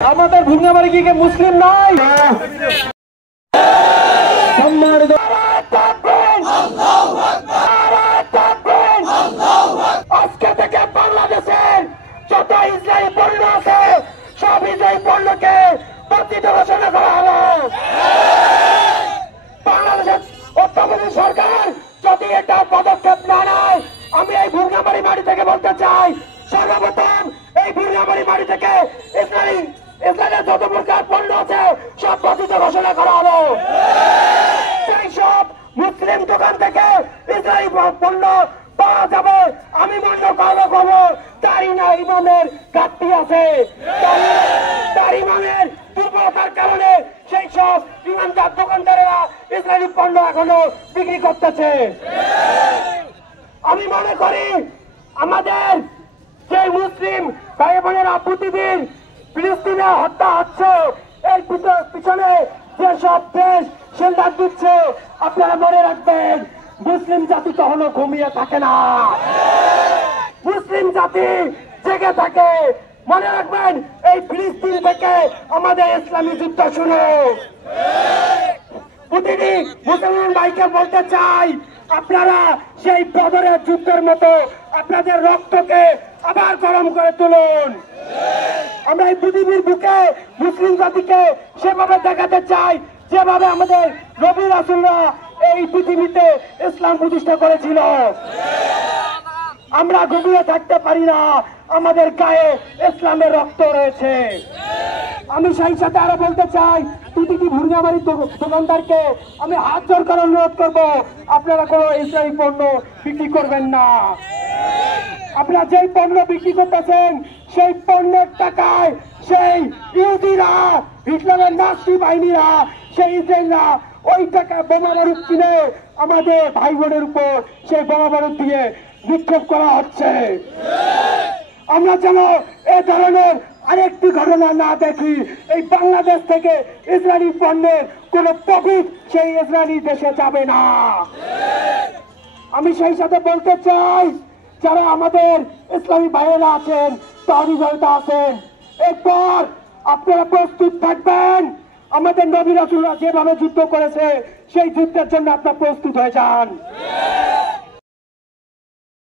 আমাদের ভুঙ্গামারি কি মুসলিম নাই? আজকে থেকে বাংলাদেশের যত ইসরায়েলি পণ্য আছে সব ইসরায়েলি পণ্যকে বর্ধিত ঘোষণা করা হলো। বাংলাদেশের অত্যাধুনিক সরকার যদি এটা পদক্ষেপ না নেয়, আমি এই ভুঙ্গামারি মাটি থেকে বলতে চাই, সর্বপ্রথম এই ভুঙ্গামারি মাটি থেকে ইসরায়েলের যত প্রকার পণ্য আছে সব বর্ধিত ঘোষণা করা হলো। সেই সব মুসলিম দোকান থেকে ইসরায়েলি পণ্য পাওয়া যাবে। আমি মনে করবো তার ইমানের ঘাটতি আছে, তার ইমানের দুর্বলতার কারণে সেই সব ইমানদার দোকানদারেরা ইসরায়েলি পণ্য এখনো বিক্রি করতেছে। আমি মনে করি আমাদের যে মুসলিম ভাই বোনেরা প্রতিদিন ফিলিস্তিনে হত্যা হচ্ছে, এর পিছনে যেসব দেশ সেন্টার দিচ্ছে, আপনারা মনে রাখবেন মুসলিম জাতি কখনো ঘুমিয়ে থাকে না, মুসলিম জাতি জেগে থাকে। মনে রাখবেন এই ফিলিস্তিন থেকে আমাদের ইসলামী যুদ্ধ শুরু। প্রতিটি মুসলমান ভাইকে বলতে চাই, আপনারা সেই বদরের যুদ্ধের মতো আপনাদের রক্তকে আবার গরম করে তুলুন। আমরা এই পৃথিবীর বুকে মুসলিম জাতিকে সেভাবে দেখাতে চাই যেভাবে আমাদের নবী রাসূলরা এই পৃথিবীতে ইসলাম প্রতিষ্ঠা করেছিল। আমরা ঘুমিয়ে থাকতে পারি না, আমাদের গায়ে ইসলামের রক্ত রয়েছে। আমি সেই সাথে আরো বলতে চাই, প্রতিটি ভুঙ্গামারি দোকানদারকে আমি হাত জোর করে অনুরোধ করবো, আপনারা কোনো ইসরায়েলি পণ্য বিক্রি করবেন না। আপনারা যেই পণ্য বিক্রি করতেছেন সেই পণ্যের টাকায় সেই ইহুদিরা, হিটলারের নাৎসি বাহিনীরা, সেই ইসরায়েলরা ওই টাকা বোমা বারুদ কিনে আমাদের ভাই বোনের উপর সেই বোমা বারুদ দিয়ে নিক্ষেপ করা হচ্ছে। আমরা যেন এ ধরনের আরেকটি ঘটনা না দেখি। এই বাংলাদেশ থেকে ইসরায়েলি পণ্যের কোন প্রফিট সেই ইসরায়েলি দেশে যাবে না। আমি সেই সাথে বলতে চাই, যারা আমাদের ইসলামী ভাইয়েরা আছেন, তাওহীদি জনতা আছেন, এরপর আপনারা প্রস্তুত থাকবেন। আমাদের নবী রাসূলরা যেভাবে যুদ্ধ করেছে সেই যুদ্ধের জন্য আপনারা প্রস্তুত হয়ে যান।